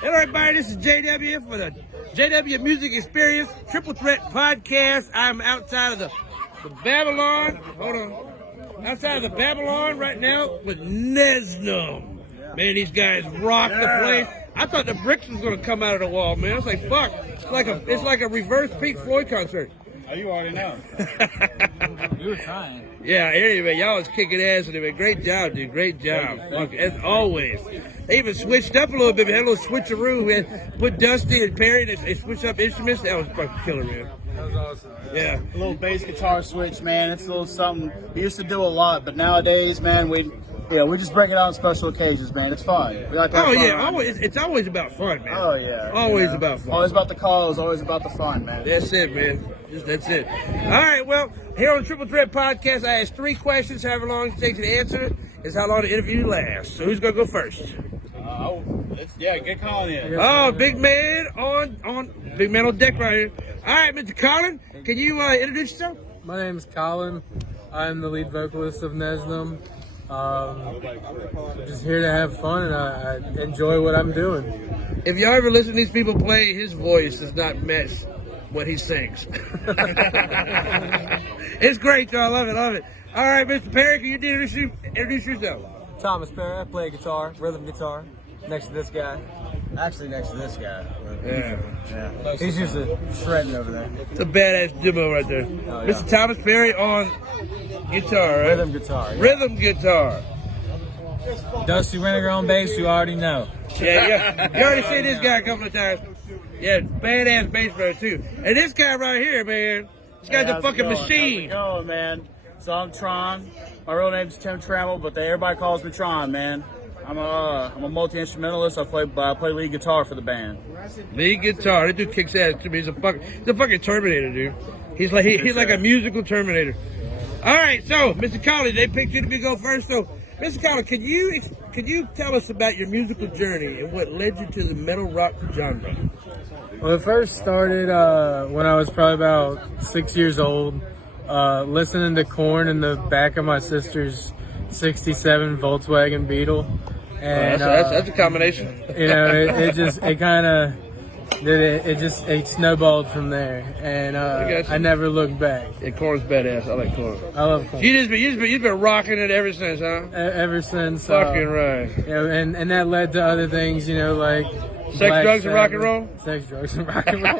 Hello, everybody. This is JW for the JW Music Experience Triple Threat Podcast. I'm outside of the Babylon. Hold on. Outside of the Babylon right now with NEZNUM. Man, these guys rock the place. I thought the bricks was going to come out of the wall, man. I was like, fuck. It's like a reverse Pink Floyd concert. Oh, you already know. You were trying. Yeah, anyway, y'all was kicking ass anyway. Great job, dude. Great job. Fuck, as always. They even switched up a little bit. They had a little switcheroo. Man. Put Dusty and Perry, they switched up instruments. That was fucking killer, man. That was awesome. Yeah. A little bass guitar switch, man. It's a little something we used to do a lot, but nowadays, man, we just break it out on special occasions, man. It's fun. We like to have fun, yeah. It's always about fun, man. Oh, yeah. Always about fun. Always about the calls, always about the fun, man. That's it, man. That's it. All right, well, here on the Triple Threat Podcast, I ask 3 questions, however long it takes to answer is how long the interview lasts. So who's going to go first? Get Colin in. Oh, big man on deck right here. All right, Mr. Colin, can you introduce yourself? My name is Colin. I'm the lead vocalist of NEZNUM. Just here to have fun, and I enjoy what I'm doing. If y'all ever listen to these people play, his voice does not match what he sings. It's great, y'all. I love it. All right, Mr. Perry, can you introduce yourself? Thomas Perry. I play guitar, rhythm guitar, next to this guy. Actually, next to this guy. Yeah. He's just shredding over there. It's a badass demo right there. Oh, yeah. Mr. Thomas Perry on guitar, right? Rhythm guitar. Yeah. Rhythm guitar. Dusty Renegade on bass, you already know. Yeah. You already seen this guy a couple of times. Yeah, badass bass player too. And this guy right here, man, this guy's a fucking machine. How's it going, man? So I'm Tron. My real name's Tim Trammell, but everybody calls me Tron, man. I'm a multi-instrumentalist. I play lead guitar for the band. Lead guitar. That dude kicks ass to me. He's a fucking Terminator, dude. He's like a musical Terminator. All right, so Mr. Colin, they picked you to go first. So, Mr. Colin, can you tell us about your musical journey and what led you to the metal rock genre? Well, it first started when I was probably about 6 years old, listening to Korn in the back of my sister's '67 Volkswagen Beetle. And that's a combination. You know, it snowballed from there, and I never looked back. Yeah, Korn's badass. I like Korn. I love Korn. You've been rocking it ever since, huh? Ever since. Fucking right. You know, and that led to other things, you know, like sex, drugs, and rock and roll. Sex, drugs, and rock and roll.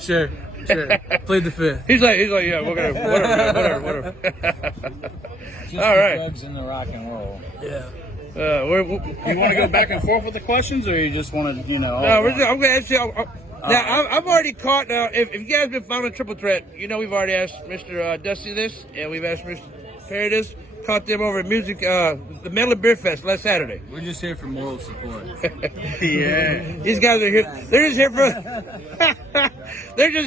Sure. Plead the fifth. He's like, yeah, whatever. Just all right. Drugs and the rock and roll. Yeah. You want to go back and forth with the questions, or you just want to, No, I'm going to ask you. Now, I've already caught. Now, if you guys have been following Triple Threat, you know we've already asked Mr. Dusty this, and we've asked Mr. Perry this. Caught them over at the Metal and Beer Fest last Saturday. We're just here for moral support. Yeah, these guys are here. They're just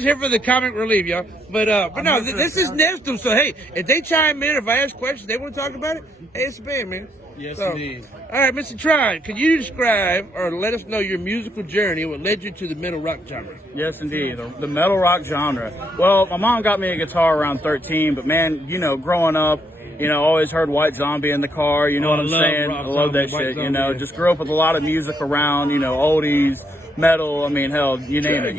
here for the comic relief, y'all. But no, this is NEZNUM. So hey, if they chime in, if I ask questions, they want to talk about it. Hey, it's a band, man. Yes, so, indeed. All right, Mr. Tron, can you describe or let us know your musical journey, what led you to the metal rock genre? Yes, indeed. The metal rock genre. Well, my mom got me a guitar around 13, but man, growing up, always heard White Zombie in the car, what I'm saying? I love that shit, just grew up with a lot of music around, oldies, metal, hell, you name it,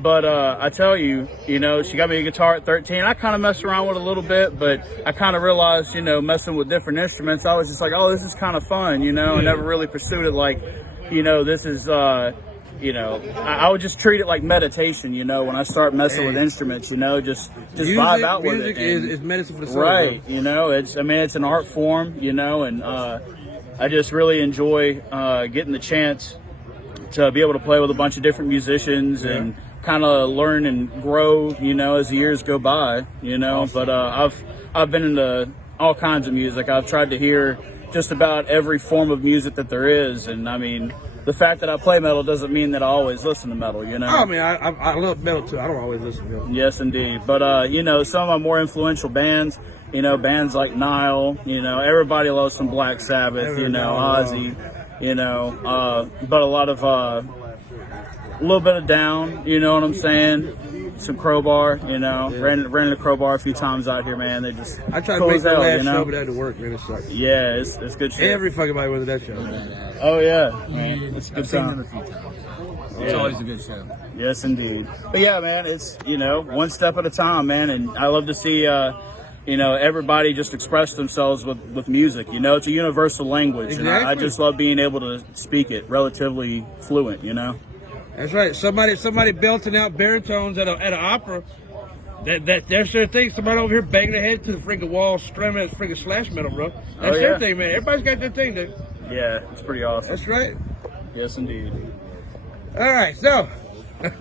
But I tell you, she got me a guitar at 13. I kind of messed around with it a little bit, but I kind of realized, messing with different instruments, I was just like, oh, this is kind of fun, I never really pursued it like, this is, I would just treat it like meditation, when I start messing with instruments, just vibe out with it. Music is medicine for the soul. Right, it's an art form, and I just really enjoy getting the chance to be able to play with a bunch of different musicians and kind of learn and grow, as the years go by, Awesome. But I've been into all kinds of music. I've tried to hear just about every form of music that there is, and the fact that I play metal doesn't mean that I always listen to metal, I love metal too. I don't always listen to it. Yes, indeed. But, some of my more influential bands, bands like Nile, everybody loves some Black Sabbath, Ozzy, but a lot of, a little bit of Down, you know what I'm saying? some Crowbar, you know. Ran the Crowbar a few times out here, man. They just I tried cool to make as the hell, last you know? show, but I had to work, man. It sucked. Yeah, it's good shit. Every fucking body went to that show. Oh yeah, man. It's a good I've seen time. them a few times. It's always a good show. Yes, indeed. But yeah, man, it's, you know, one step at a time, man. And I love to see, you know, everybody just express themselves with music. You know, it's a universal language. Exactly. And I just love being able to speak it relatively fluent, you know? That's right. Somebody belting out baritones at an opera. That's their thing. Somebody over here banging their head to the freaking wall, strumming that freaking slash metal, bro. That's their thing, man. Everybody's got their thing, dude. Yeah, it's pretty awesome. That's right. Yes, indeed. All right, so I'm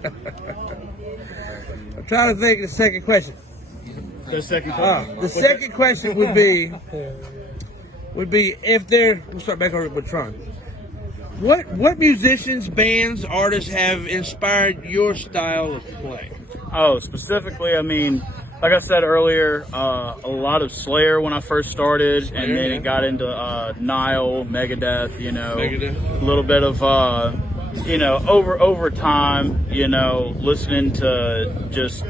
trying to think of the second question. The second question. The second question would be if there. We'll start back over with Tron. What musicians, bands, artists have inspired your style of play? Oh, specifically, I mean, like I said earlier, a lot of Slayer when I first started, and then it got into Nile, Megadeth, you know, a little bit of, you know, over time, you know, listening to just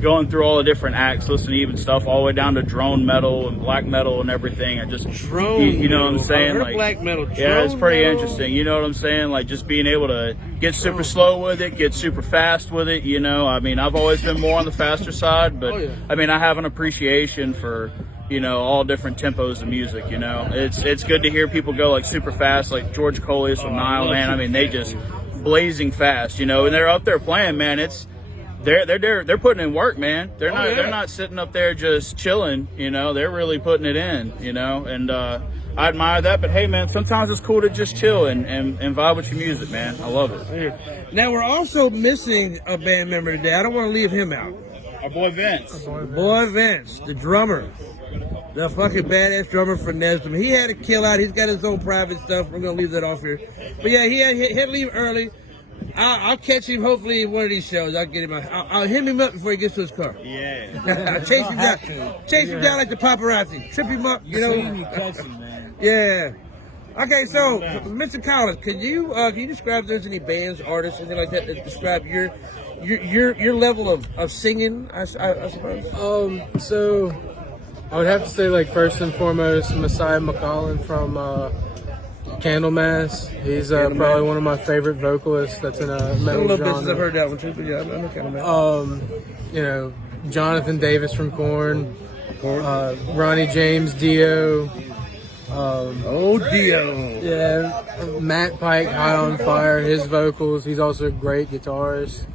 going through all the different acts, listening to even stuff all the way down to drone metal and black metal and everything. I just you know what I'm saying? I heard like black metal. Yeah, it's pretty metal. interesting. You know what I'm saying? Like just being able to get super slow with it, get super fast with it. You know, I mean, I've always been more on the faster side, but I mean, I have an appreciation for, you know, all different tempos of music. You know, it's good to hear people go like super fast, like George Coleus with Nile, man. I mean, they just blazing fast. You know, and they're up there playing, man. They're putting in work, man. They're not sitting up there just chilling, you know. They're really putting it in, you know. And I admire that. But hey, man, sometimes it's cool to just chill and vibe with your music, man. I love it. Now we're also missing a band member today. I don't want to leave him out. Our boy Vince. Boy Vince, the drummer, the fucking badass drummer for NEZNUM. He had to kill out. He's got his own private stuff. We're gonna leave that off here. But yeah, he had to leave early. I'll catch him hopefully in one of these shows. I'll get him. I'll hit him up before he gets to his car. Yeah. Chase him down. Chase him down like the paparazzi. Trip him up. You know. You catch him, man. Yeah. Okay, so Mr. Collins, can you describe if there's any bands, artists, anything like that that describe your level of singing? I suppose. So I would have to say, like, first and foremost, Messiah McCollin from Candlemass. He's probably one of my favorite vocalists that's in a metal little genre. business, I've heard that one too, but yeah, I know Candlemass. You know, Jonathan Davis from Korn, Ronnie James Dio. Dio. Yeah, Matt Pike, High on Fire, his vocals. He's also a great guitarist.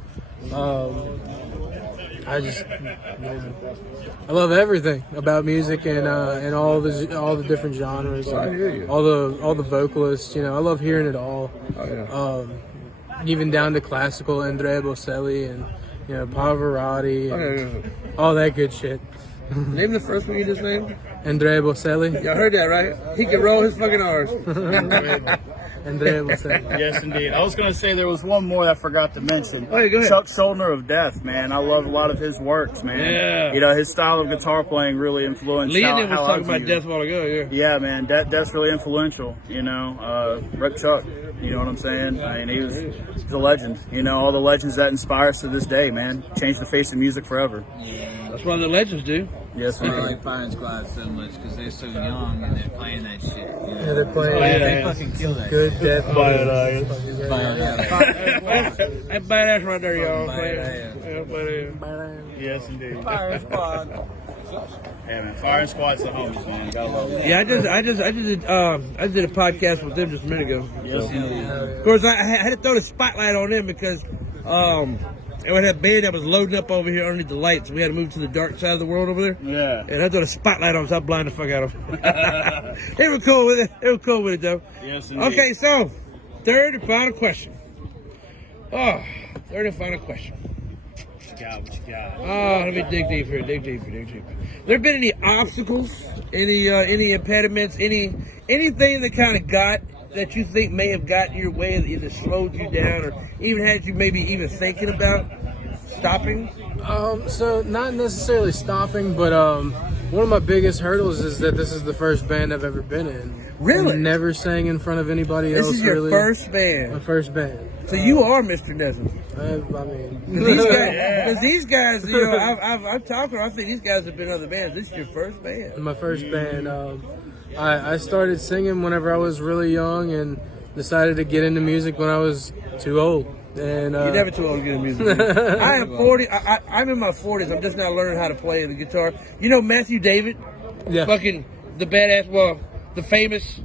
I just, I love everything about music and all the different genres. And all the vocalists. You know, I love hearing it all. Even down to classical, Andrea Bocelli and Pavarotti, and all that good shit. Name the first one you just named. Andrea Bocelli. Y'all heard that, right? He can roll his fucking R's. Andrea Bocelli. Yes, indeed. I was going to say there was one more that I forgot to mention. Oh, yeah, go ahead. Chuck Schuldiner of Death, man. I love a lot of his works, man. Yeah. You know, his style of guitar playing really influenced Lee and them was how talking I about view. Death a while ago, yeah. Yeah, man, that's really influential, you know. Rip Chuck, you know what I'm saying? I mean, he's a legend. You know, all the legends that inspire us to this day, man. Changed the face of music forever. That's what the legends do. Yes, I man. like Fire Squad so much because they're so young and they're playing that shit. You know? Yeah, they're playing They fucking kill that. good death. That badass right there, y'all. Yes, indeed. Fire Squad. Yeah, man. Fire Squad's the homies, man. Gotta love it. Yeah, I just did a podcast with them just a minute ago. Yes, indeed. Of course, I had to throw the spotlight on them because we had a band that was loading up over here underneath the lights. We had to move to the dark side of the world over there. Yeah. And I threw the spotlight on, so I blind the fuck out of them. They were cool with it. They were cool with it, though. Yes, indeed. Okay, so third and final question. Third and final question. What you got? Let me dig deeper. There been any obstacles, any impediments, anything that kind of that you think may have gotten your way, that either slowed you down or even had you maybe even thinking about stopping? So not necessarily stopping, but one of my biggest hurdles is that this is the first band I've ever been in. Really? Never sang in front of anybody This else. is your really. first band. My first band. So you are Mr. NEZNUM. I mean, Because these guys, you know, I've talked to them. I think these guys have been in other bands. This is your first band. my first band. I started singing whenever I was really young and decided to get into music when I was too old. And You're never too old to get into music. I am 40. I'm in my 40s. I'm just now learning how to play the guitar. You know Matthew David? Yeah. Fucking the badass, well, the famous,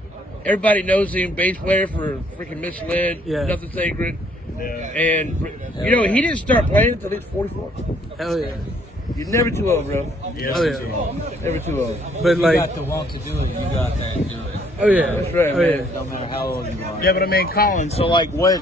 everybody knows him, bass player for freaking Misled, Yeah. Nothing Sacred. Yeah. And, you know, he didn't start playing until he was 44. Hell yeah. You're never too old, bro. Yes, Oh, indeed. yeah. Never too old. But You like, got the want to do it. You got that and do it. oh yeah, That's right, oh man. yeah. No matter how old you are. Yeah, but I mean, Colin. So like, what,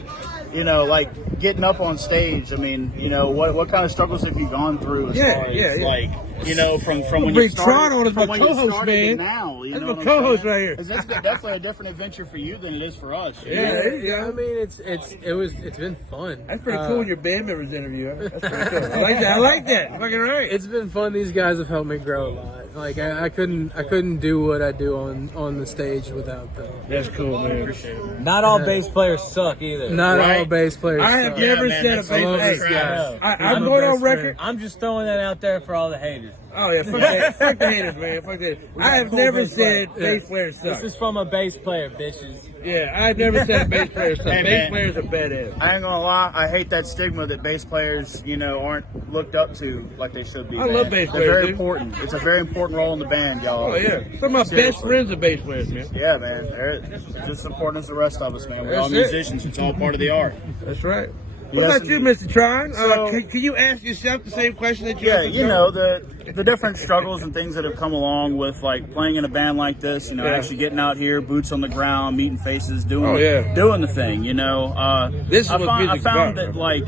you know, like getting up on stage. I mean, you know, what kind of struggles have you gone through? As Yeah, far as, yeah. like, you know, from when bring you started, Tron on as my from when you co-host, started to man. now, you That's know my what I'm co-host saying? right here. 'Cause that's definitely a different adventure for you than it is for us. you Yeah, know? yeah. I mean, it's been fun. That's pretty cool when your band members interview. Huh? That's pretty cool. I like that. I like that. Fucking right. It's been fun. These guys have helped me grow a lot. Like I couldn't do what I do on the stage without them. That's cool, man. Not all bass players suck either. Not Right. all bass players. I have suck. never man, said a that's bass. I love Hey, this guy. I'm He's my going on best record. friend. I'm just throwing that out there for all the haters. Oh yeah, fuck, that. Fuck the haters, man. Fuck that. I have never said bass players suck. This is from a bass player, bitches. Yeah, I've never said bass players suck. Hey, Bass man. players are badass. I ain't gonna lie, I hate that stigma that bass players, you know, aren't looked up to like they should be. I man. love bass They're players, very dude. important. It's a very important role in the band, y'all. Oh yeah, some of my best Seriously. friends are bass players, man. Yeah, man. They're just as important as the rest of us, man. We're all That's it. musicians. It's all part of the art. That's right. What Yes, about you, Mr. Tron? So- Can you ask yourself the same question that you Yeah, asked you John? know, the different struggles and things that have come along with like playing in a band like this, you know, Yeah. actually getting out here, boots on the ground, meeting faces, doing Oh, yeah. doing the thing, you know. This is I what found music's about, that bro. like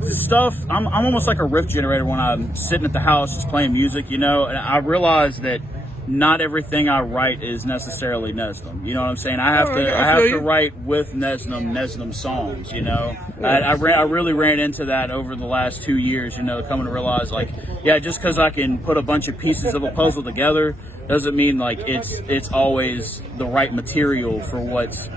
the stuff I'm almost like a riff generator when I'm sitting at the house just playing music, you know, and I realize that not everything I write is necessarily NEZNUM. You know what I'm saying? I have Oh, to yeah, I I have feel to you. write with NEZNUM songs, you know. I really ran into that over the last 2 years, you know, coming to realize like, yeah, just because I can put a bunch of pieces of a puzzle together doesn't mean like it's always the right material for what's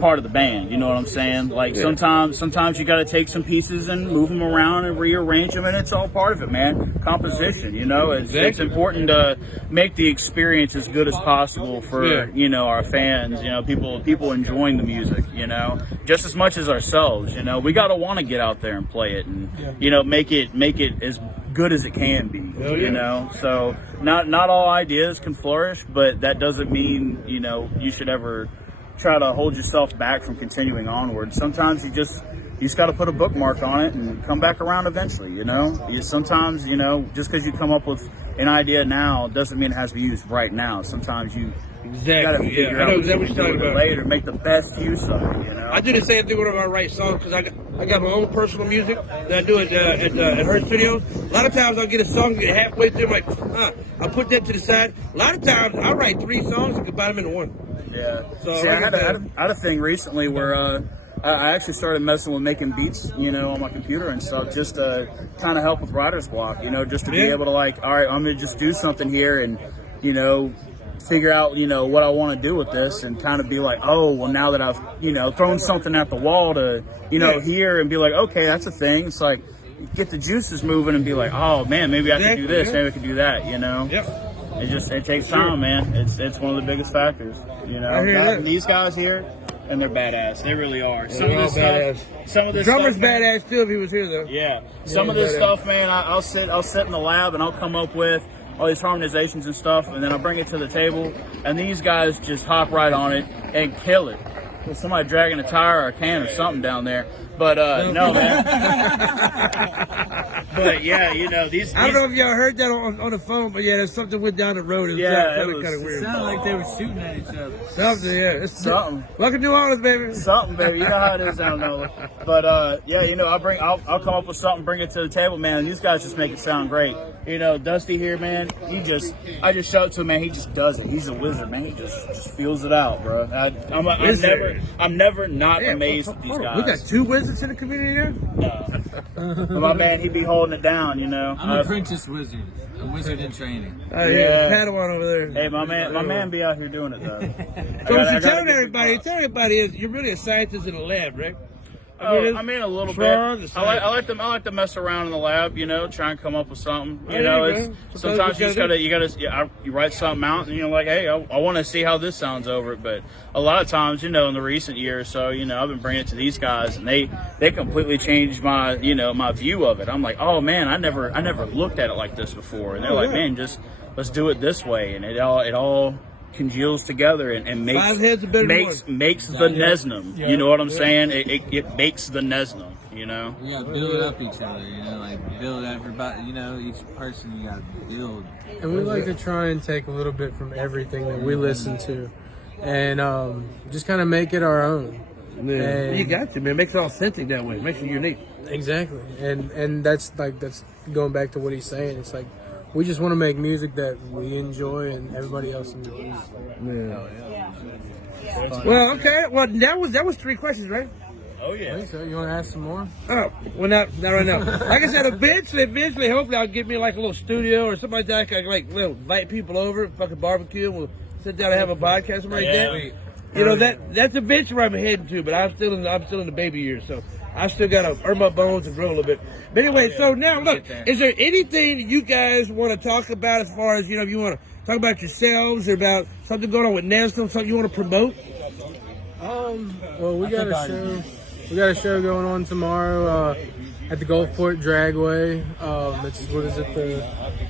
part of the band. You know what I'm saying? Like sometimes you got to take some pieces and move them around and rearrange them, and it's all part of it, man. Composition, you know, it's important to make the experience as good as possible for you know, our fans, you know, people enjoying the music, you know, just as much as ourselves. You know, we got to want to get out there and play it, and you know, make it as good as it can be. You know, so not all ideas can flourish, but that doesn't mean, you know, you should ever try to hold yourself back from continuing onward. Sometimes you just got to put a bookmark on it and come back around eventually, you know. Sometimes, you know, just because you come up with an idea now doesn't mean it has to be used right now. Sometimes you got to Exactly. figure I out know what exactly you what you're can do talking about. later, make the best use of it, you know. I do the same thing whenever I write songs because I got my own personal music that I do at her studios. A lot of times I'll get a song, get halfway through, I'm like, I'll put that to the side. A lot of times I write 3 songs and combine them into one. Yeah. So, See, like I had a thing recently where I actually started messing with making beats, you know, on my computer and stuff, just to kind of help with writer's block, you know, just to be able to like, all right, I'm going to just do something here and, you know, figure out, you know, what I want to do with this and kind of be like, oh, well, now that I've, you know, thrown something at the wall to, you know, hear and be like, okay, that's a thing. It's like, get the juices moving and be like, oh, man, maybe I could do this, maybe I could do that, you know? Yep. It takes time, man. It's one of the biggest factors, you know. I hear that. These guys here, and they're badass. They really are. Some They're of all this stuff, badass. some of this Drummer's stuff, man, badass too if he was here though. yeah. Some of this stuff, man, I'll sit in the lab and I'll come up with all these harmonizations and stuff, and then I'll bring it to the table, and these guys just hop right on it and kill it. With somebody dragging a tire or a can or something down there. But no, man. But yeah, you know, these I don't know if y'all heard that on the phone, but yeah, there's something went down the road. It was kind of weird. Sounded like they were shooting at each other. Something, yeah. It's something. Welcome to New Orleans, baby. Something, baby. You know how it is down there. But yeah, you know, I'll come up with something, bring it to the table, man. And these guys just make it sound great. You know, Dusty here, man. I just show it to him, man. He just does it. He's a wizard, man. He just feels it out, bro. I'm never not amazed at these guys. We got 2 wizards in the community here. No. But my man, he be holding it down, you know. I'm a apprentice wizard. A wizard in training. Oh, yeah. Padawan over there. Hey, my man be out here doing it though. So what you're telling everybody is you're really a scientist in a lab, right? I mean a little bit. I like to mess around in the lab, you know, try and come up with something. You know, it's sometimes you gotta you write something out and you're like, hey, I want to see how this sounds over it. But a lot of times, you know, in the recent year or so, you know, I've been bringing it to these guys and they completely changed my my view of it. I'm like, oh man, I never looked at it like this before. And they're like, man, just let's do it this way, and it all congeals together and makes the NEZNUM. You know what I'm saying? It makes the NEZNUM. You know. We gotta build up each other. You know, like build everybody. You know, each person you gotta build. And we like to try and take a little bit from everything that we listen to, and just kind of make it our own. Yeah. You got to, man. It makes it authentic that way. It makes it unique. Exactly. And that's going back to what he's saying. It's like, we just want to make music that we enjoy and everybody else enjoys. Yeah. Well, okay. Well, that was 3 questions, right? Oh yeah. I think so. You want to ask some more? Oh, well, not right now. Like I said, eventually, hopefully, I'll get me like a little studio or something like that. I can like invite people over, fucking barbecue, and we'll sit down and have a podcast something like that. You know, that's eventually where I'm heading to, but I'm still in the baby years, so I still got to earn my bones and grow a little bit. But anyway, so now look, is there anything you guys want to talk about as far as, you know, if you want to talk about yourselves or about something going on with NEZNUM, something you want to promote? Well, we got a show. We got a show going on tomorrow at the Gulfport Dragway. What is it? The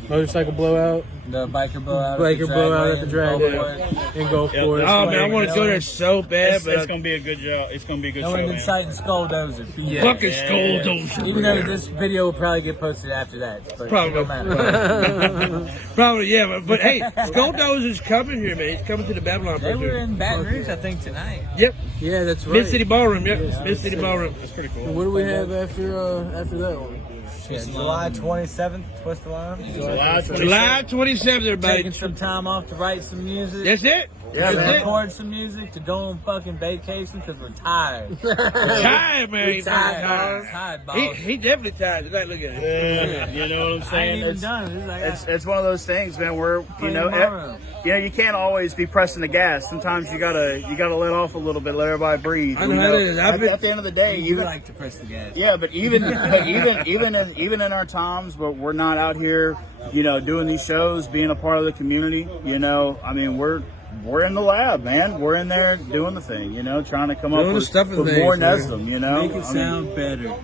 motorcycle blowout. The biker blowout. At the Dragway in Gulfport. Oh man, I want to go there so bad, but it's gonna be a good job. It's gonna be a good show. No one citing Skulldozer. Fucking Skulldozer. Even though this video will probably get posted after that. But Probably. It don't matter. Probably, yeah. But hey, Skulldozer's coming here, man. He's coming to the Babylon. They were in Baton Rouge, I think, tonight. Yep. Yeah, that's right. Mid-City Ballroom, yep. Mid-City Ballroom. That's pretty cool. What do we have after that one? July 27th, Twist the Line. July 27th, everybody. Taking some time off to write some music. That's it. Yeah, To man. record some music, to go on fucking vacation because we're tired. Tired, man. He's Tired, boss. He definitely tired tonight. Look at him. Yeah, you know what I'm I saying? ain't even done. It's one of those things, man. Where you can't always be pressing the gas. Sometimes you gotta let off a little bit, let everybody breathe. I know how it is. At the end of the day, You like to press the gas. yeah, but even in our times where we're not out here, you know, doing these shows, being a part of the community, you know, I mean, we're in the lab, man. We're in there doing the thing, you know, trying to come up with more NEZNUM, you know. Make it sound better.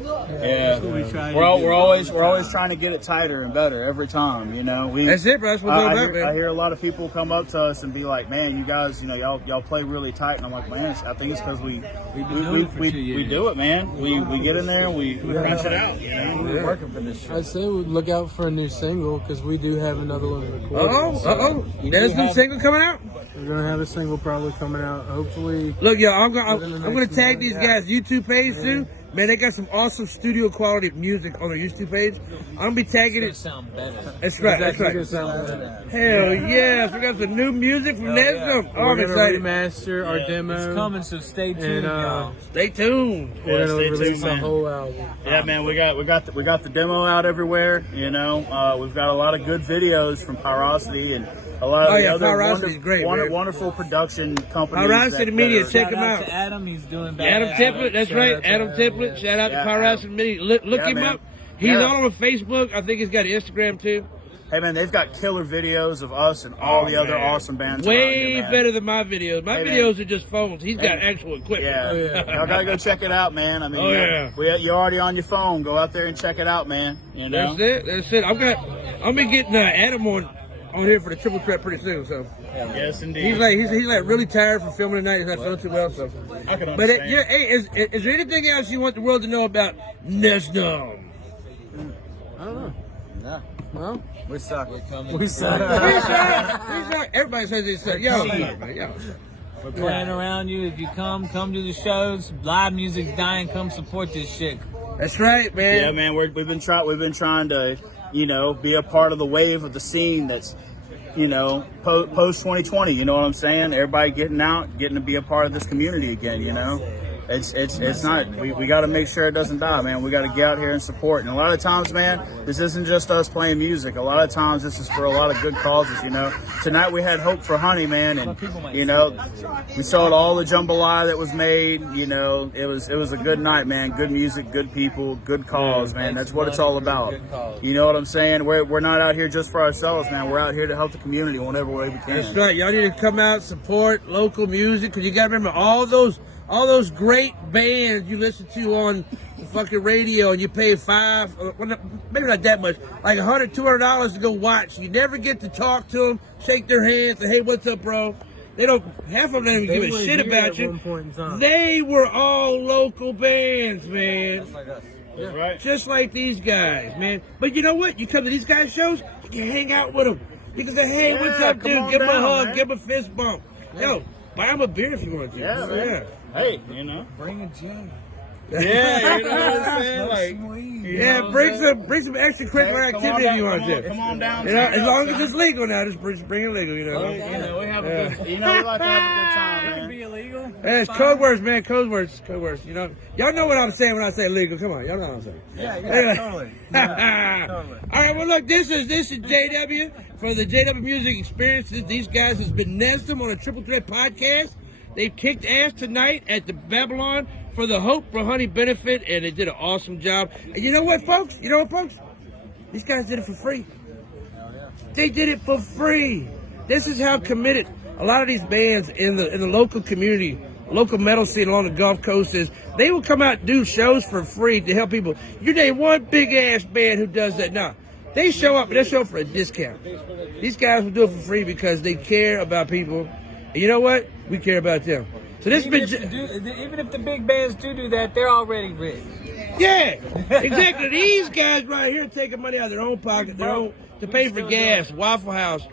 Yeah, we're always trying to get it tighter and better every time, you know. That's it, bro. That's what it's about, man. I hear a lot of people come up to us and be like, "Man, you guys, you know, y'all play really tight." And I'm like, "Man, I think it's because we do it, man. We get in there and we crunch it out, you know. We're working for this shit. I'd say we look out for a new single because we do have another one recorded. There's a new single coming out. We're gonna have a single probably coming out. Hopefully. Look, yo, I'm gonna tag these guys' YouTube page too. Man, they got some awesome studio quality music on their YouTube page. I'm gonna be tagging it. Sound better. That's right. That's right. Hell yes, we got some new music from NEZNUM. Oh, I'm We're gonna excited. remaster our demo. It's coming, so stay tuned, y'all. Stay tuned. We're gonna stay tuned, release the man. whole album. Yeah, man, we got the demo out everywhere. You know, we've got a lot of good videos from Pyrosity and a lot of the other wonderful production companies. Pyrosity Media, check him out. To Adam, he's doing bad. Adam Template, that's right. Adam Template. Shout out to Pyrosity Media. Look him man. up. He's all over Facebook. I think he's got Instagram too. Hey man, they've got killer videos of us and all the other awesome bands. Way around here, better than my videos. My videos are just phones. He's got actual equipment. Yeah, y'all gotta go check it out, man. I mean, you're already on your phone. Go out there and check it out, man. You know, That's it. I'm gonna be getting Adam on here for the triple threat pretty soon. So yes, indeed. he's like really tired from filming tonight. He's not feeling too well. So, I can but understand. hey, is there anything else you want the world to know about NEZNUM? I don't know. No. Well, We suck. we suck. Everybody says they suck. Yo, man. We're playing around you. If you come to the shows. Live music's dying. Come support this shit. That's right, man. Yeah, man. We've been trying to, you know, be a part of the wave of the scene that's, you know, post 2020. You know what I'm saying? Everybody getting out, getting to be a part of this community again. You know. it's not. We got to make sure it doesn't die, man. We got to get out here and support. And a lot of times, man, this isn't just us playing music. A lot of times, this is for a lot of good causes. You know, tonight we had Hope for Honey, man, and you know, we saw all the jambalaya that was made. You know, it was a good night, man. Good music, good people, good cause, man. That's what it's all about. You know what I'm saying? We're not out here just for ourselves, man. We're out here to help the community in whatever way we can. That's right. Y'all need to come out, support local music, because you got to remember all those great bands you listen to on the fucking radio, and you pay maybe not that much, like $100, $200 to go watch. You never get to talk to them, shake their hands, say, hey, what's up, bro? They don't, half of them don't even give a shit about you. They were all local bands, man. Just like us. That's right. Just like these guys, man. But you know what? You come to these guys' shows, you can hang out with them. You can say, hey, what's up, dude? Give them a hug, man. Give them a fist bump. Yo, buy them a beer if you want to. Yeah, man. Hey, you know. Bring a gin. Yeah, you know what I'm saying? Like, bring some extracurricular activity if you want to. Come on down. You know, as long as it's legal now, just bring it legal, you know. Well, you know, we have a good, you know, we like to have a good time, man. Be illegal. Hey, it's code words, man. Code words. You know, y'all know what I'm saying when I say legal. Come on, y'all know what I'm saying. Yeah, totally. Yeah, totally. All right, well, look, this is JW for the JW Music Experience. These guys has been NEZNUM on a Triple Threat podcast. They kicked ass tonight at the Babylon for the Hope for Honey benefit, and they did an awesome job. And you know what, folks? These guys did it for free. They did it for free. This is how committed a lot of these bands in the local community, local metal scene along the Gulf Coast is. They will come out and do shows for free to help people. You name one big ass band who does that. No, they show up and they show up for a discount. These guys will do it for free because they care about people. And you know what? We care about them. So this even if the big bands do that, they're already rich. Yeah, exactly. These guys right here taking money out of their own pocket, to pay for gas, Waffle House.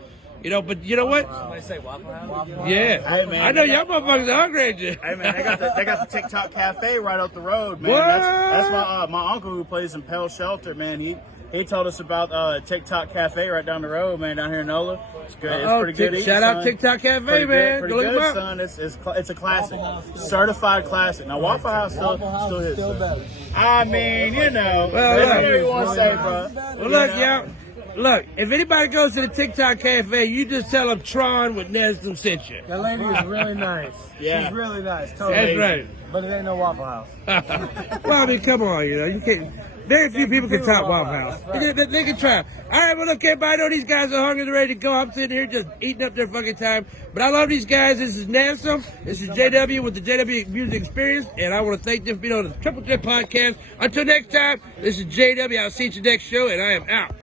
You know, but you know what? Somebody say Waffle House? Yeah. Hey, man, I know y'all motherfuckers are hungry, ain't you? Hey, man, they got the TikTok Cafe right up the road, man. What? That's my uncle who plays in Pell Shelter, man. He told us about TikTok Cafe right down the road, man, down here in NOLA. It's good. It's pretty good eating, Shout out son. TikTok Cafe, man. Pretty Go look good, them up. son. It's a classic. Certified classic. Now, Waffle House still hits. better. I mean, you know. Well, that's look. what you want to say, bro. Well, look, y'all. Look, if anybody goes to the TikTok Cafe, you just tell them Tron with NEZNUM sent you. That lady is really nice. Yeah. She's really nice. Totally. That's right. But it ain't no Waffle House. Well, I mean, come on, you know, you can't. Very few people can top Waffle House. Right. They can try. All right, well, look, everybody, I know these guys are hungry and ready to go. I'm sitting here just eating up their fucking time. But I love these guys. This is NEZNUM. This is JW with the JW Music Experience. And I want to thank them for being on the Triple Threat podcast. Until next time, this is JW. I'll see you next show, and I am out.